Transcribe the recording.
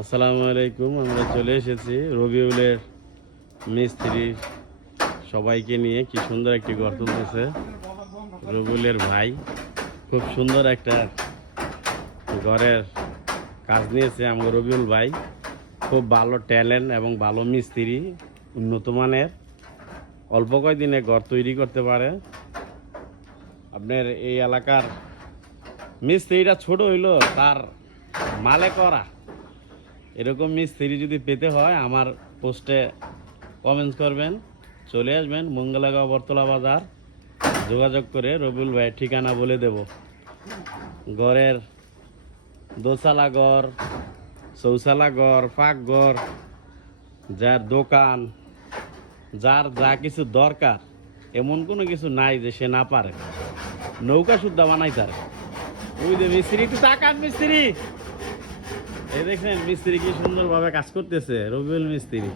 আসসালামু আলাইকুম। আমরা চলে এসেছি রবিউলের মিস্ত্রি সবাইকে নিয়ে। কি সুন্দর একটি ঘর তুলতেছে রবিউলের ভাই। খুব সুন্দর একটা ঘরের কাজ নিয়েছে আমার রবিউল ভাই। খুব ভালো ট্যালেন্ট এবং ভালো মিস্ত্রি, উন্নত মানের। অল্প কয়েকদিনে ঘর তৈরি করতে পারে। আপনার এই এলাকার মিস্ত্রিটা ছোট হইলো তার মালে করা। এরকম মিস্ত্রি যদি পেতে হয় আমার পোস্টে কমেন্টস করবেন, চলে আসবেন মঙ্গলাগাঁও বরতলা বাজার, যোগাযোগ করে রবিউল ভাইয়ের ঠিকানা বলে দেব। ঘরের দোতলা ঘর, চৌচালা ঘর, পাক ঘর, যার দোকান, যার যা কিছু দরকার, এমন কোনো কিছু নাই যে সে না পারে। নৌকা শুদ্ধা বানাই তার। ওই যে মিস্ত্রি, একটু তাকান মিস্ত্রি, এই দেখছেন মিস্ত্রি কি সুন্দরভাবে কাজ করতেছে, রবিউল মিস্ত্রি।